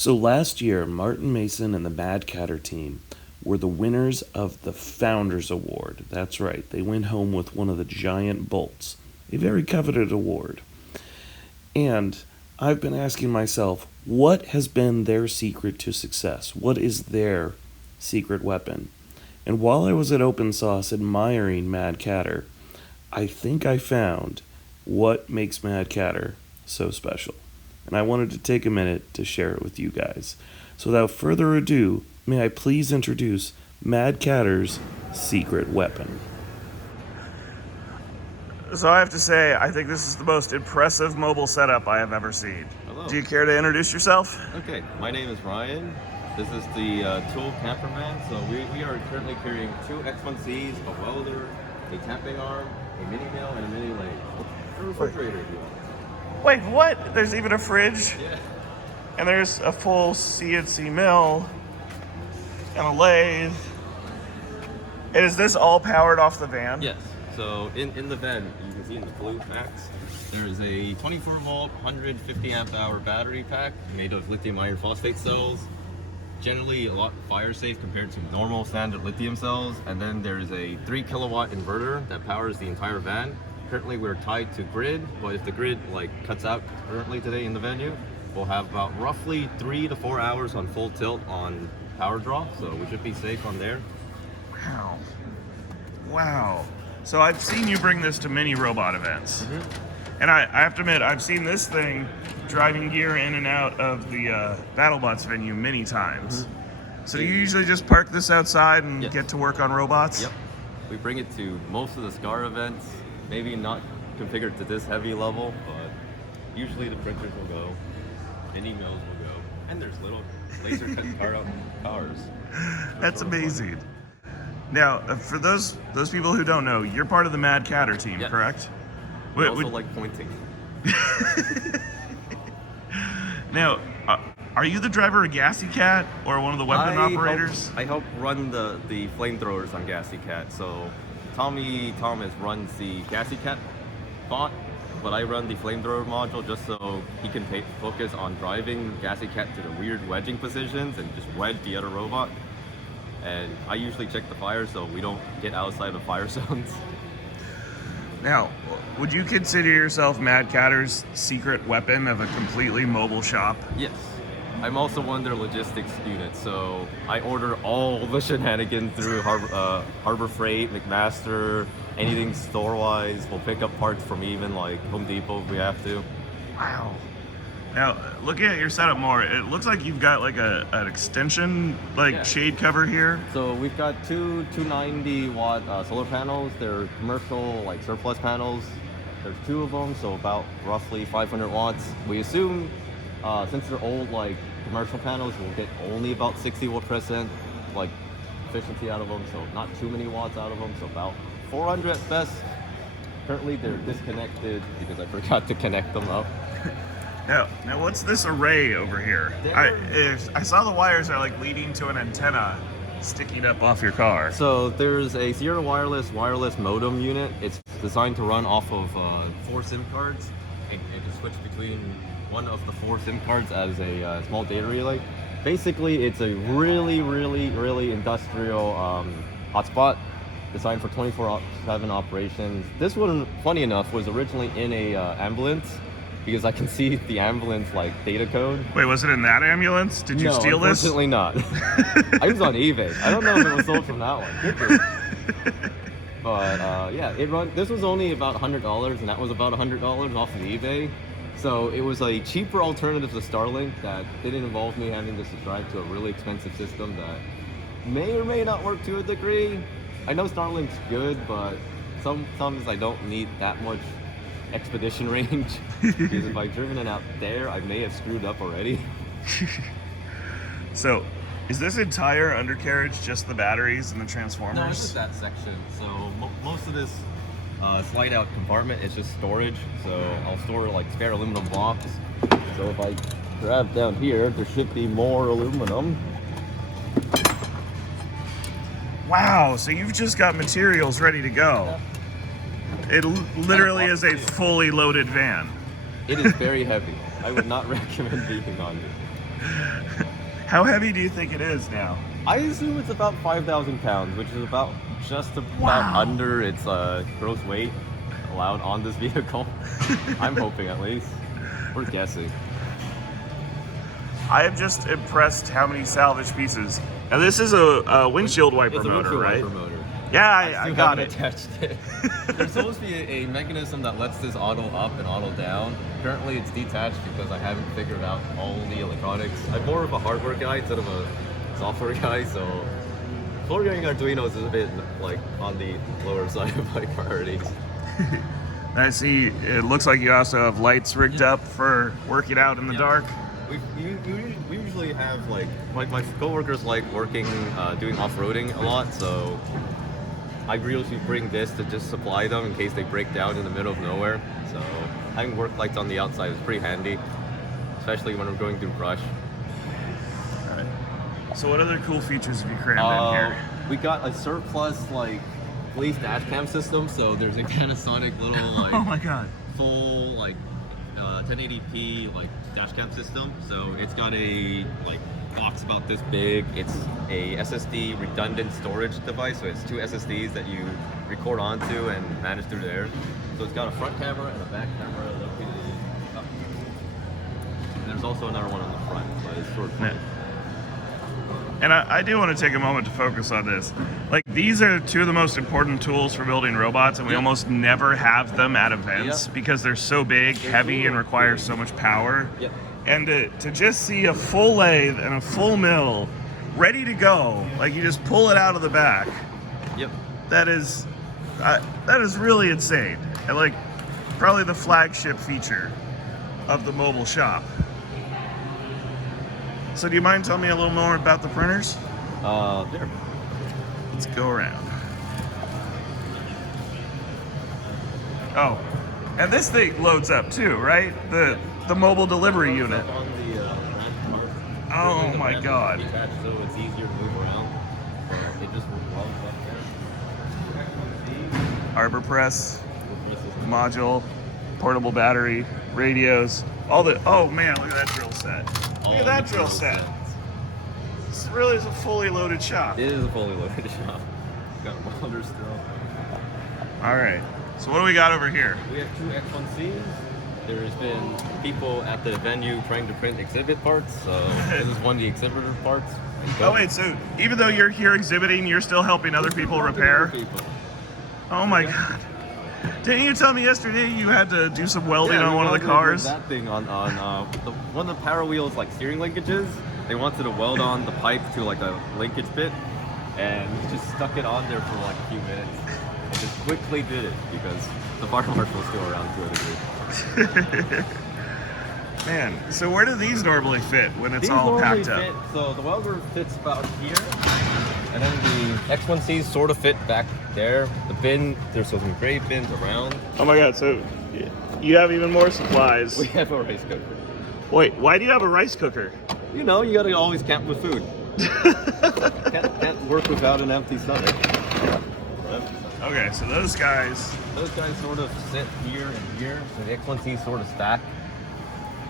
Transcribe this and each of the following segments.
So last year, Martin Mason and the Mad Catter team were the winners of the Founders Award. That's right, they went home with one of the giant bolts, a very coveted award. And I've been asking myself, what has been their secret to success? What is their secret weapon? And while I was at Open Sauce admiring Mad Catter, I think I found what makes Mad Catter so special. And I wanted to take a minute to share it with you guys. So without further ado, may I please introduce Mad Catter's secret weapon. So I have to say, I think this is the most impressive mobile setup I have ever seen. Hello. Do you care to introduce yourself? Okay, my name is Ryan. This is the tool camperman. So we are currently carrying two X1Cs, a welder, a tapping arm, a mini mill, and a mini lathe. A refrigerator, if you want. Wait, what? There's even a fridge? Yeah. And there's a full CNC mill and a lathe. And is this all powered off the van? Yes. So in the van, you can see in the blue packs, there is a 24 volt, 150 amp hour battery pack made of lithium iron phosphate cells. Generally a lot fire safe compared to normal standard lithium cells. And then there's a 3 kilowatt inverter that powers the entire van. Currently we're tied to grid, but if the grid cuts out currently today in the venue, we'll have about roughly 3 to 4 hours on full tilt on power draw, so we should be safe on there. Wow. Wow. So I've seen you bring this to mini robot events. Mm-hmm. And I have to admit, I've seen this thing driving gear in and out of the Battlebots venue many times. Mm-hmm. So do you usually just park this outside and Yes. get to work on robots? Yep. We bring it to most of the SCAR events, maybe not configured to this heavy level, but usually the printers will go, mini mills will go, and there's little laser cut cars. That's amazing. Now, for those people who don't know, you're part of the Mad Catter team, Yes. correct? We also like pointing. Now, are you the driver of Gassy Cat or one of the weapon operators? I help run the flamethrowers on Gassy Cat. So Tommy Thomas runs the Gassy Cat bot, but I run the flamethrower module just so he can focus on driving Gassy Cat to the weird wedging positions and just wedge the other robot. And I usually check the fire so we don't get outside of fire zones. Now, would you consider yourself Mad Catter's secret weapon of a completely mobile shop? Yes. I'm also one of their logistics unit, so I order all the shenanigans through Harbor Freight, McMaster, anything store-wise. We'll pick up parts from even Home Depot if we have to. Wow. Now, looking at your setup more, it looks like you've got an extension Yeah. shade cover here. So we've got two 290 watt solar panels. They're commercial surplus panels. There's two of them, so about roughly 500 watts. We assume since they're old commercial panels, we'll get only about 60% efficiency out of them, so not too many watts out of them, so about 400 at best. Currently they're disconnected because I forgot to connect them up. Now what's this array over here? I saw the wires are leading to an antenna sticking up off your car. So there's a Sierra wireless modem unit. It's designed to run off of 4 SIM cards and to switch between one of the 4 SIM cards as a small data relay. Basically, it's a really industrial hotspot designed for 24/7 operations. This one, funny enough, was originally in a ambulance because I can see the ambulance data code. Wait, was it in that ambulance? Did you steal this? Unfortunately not. I was on eBay. I don't know if it was sold from that one. Could be. But yeah, this was only about $100, and that was about $100 off of eBay. So it was a cheaper alternative to Starlink that didn't involve me having to subscribe to a really expensive system that may or may not work to a degree. I know Starlink's good, but sometimes I don't need that much expedition range because if I've driven it out there, I may have screwed up already. So, is this entire undercarriage just the batteries and the transformers? No, it's just that section. So most of this slide out compartment is just storage. So I'll store spare aluminum blocks. So if I grab down here, there should be more aluminum. Wow, so you've just got materials ready to go. It literally is a fully loaded van. It is very heavy. I would not recommend being on it. How heavy do you think it is now? I assume it's about 5,000 pounds, which is about just about Wow. under its gross weight allowed on this vehicle. I'm hoping at least. We're guessing. I am just impressed how many salvage pieces. Now this is a windshield wiper It's a motor, windshield right? wiper motor. Yeah, I I still got haven't it. attached it. There's supposed to be a mechanism that lets this auto up and auto down. Apparently it's detached because I haven't figured out all the electronics. I'm more of a hardware guy instead of a software guy, so programming Arduinos is a bit like on the lower side of my priorities. I see it looks like you also have lights rigged up for working out in the dark. We usually have like my coworkers like working doing off-roading a lot, so I usually bring this to just supply them in case they break down in the middle of nowhere. So having work lights on the outside is pretty handy, especially when we're going through brush. Alright. So what other cool features have you crammed in here? We got a surplus like police dash cam system, so there's a Panasonic little like Oh my god. full like 1080p like dash cam system. So it's got a like box about this big. It's a SSD redundant storage device, so it's two SSDs that you record onto and manage through there. So it's got a front camera and a back camera located up. And there's also another one on the front, but it's sort of Yeah. And I do want to take a moment to focus on this. Like, these are two of the most important tools for building robots, and we almost never have them at events because they're so big, heavy, and require so much power. Yep. And to just see a full lathe and a full mill ready to go, like you just pull it out of the back, Yep. that is really insane. And like, probably the flagship feature of the mobile shop. So do you mind telling me a little more about the printers? There. Let's go around. Oh, and this thing loads up too, right? The mobile delivery unit. On the Oh my god. Detached, so it's easier to move around. So it just rolls up there. Arbor press, module, portable battery, radios, all the. Oh man, look at that drill set. Look at that drill set. This really is a fully loaded shop. It is a fully loaded shop. Got welders still. All right. So what do we got over here? We have two X1Cs. There's been people at the venue trying to print exhibit parts. So this is one of the exhibitor parts. Oh wait, so even though you're here exhibiting, you're still helping other people repair? Oh my god. Didn't you tell me yesterday you had to do some welding on one of the cars? That thing on one of the power wheels like steering linkages. They wanted to weld on the pipe to like a linkage bit, and just stuck it on there for like a few minutes, and just quickly did it because the fire marshal was still around to a degree. Man, so where do these normally fit when it's These all normally packed up? fit, so the welder fits about here, and then the X1Cs sort of fit back there. The bin, there's some gray bins around. Oh my god, so you have even more supplies. We have a rice cooker. Wait, why do you have a rice cooker? You know, you gotta always camp with food. can't work without an empty stomach. Okay, so those guys. Those guys sort of sit here and here, so the X1C sort of stack.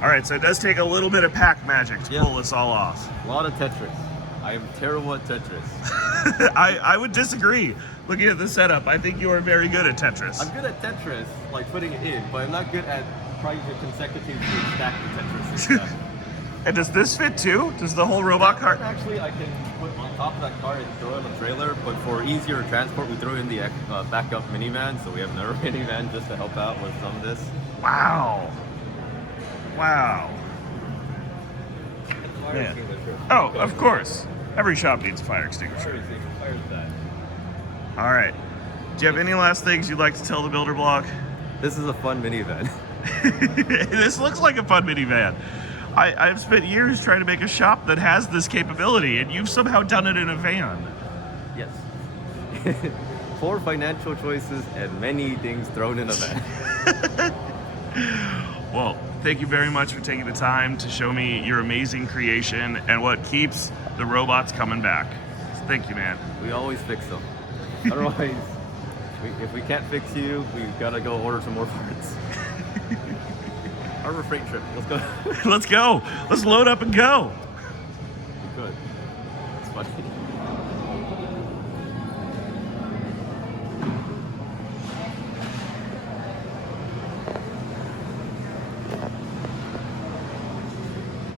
All right, so it does take a little bit of pack magic to pull this all off. A lot of Tetris. I am terrible at Tetris. I would disagree. Looking at the setup, I think you are very good at Tetris. I'm good at Tetris, like putting it in, but I'm not good at trying to consecutively stack the Tetris and stuff. And does this fit too? Does the whole robot cart? Actually, I can put on top of that car and throw in a trailer, but for easier transport, we throw in the backup minivan, so we have another minivan just to help out with some of this. Wow. Wow. Man. Oh, of course. Every shop needs a fire extinguisher. All right. Do you have any last things you'd like to tell the builder blog? This is a fun minivan. This looks like a fun minivan. I've spent years trying to make a shop that has this capability, and you've somehow done it in a van. Yes. 4 financial choices and many things thrown in a van. Well, thank you very much for taking the time to show me your amazing creation and what keeps the robots coming back. Thank you, man. We always fix them. Otherwise, if we can't fix you, we've got to go order some more parts. Harbor Freight trip. Let's go. Let's go. Let's load up and go. Good. It's funny.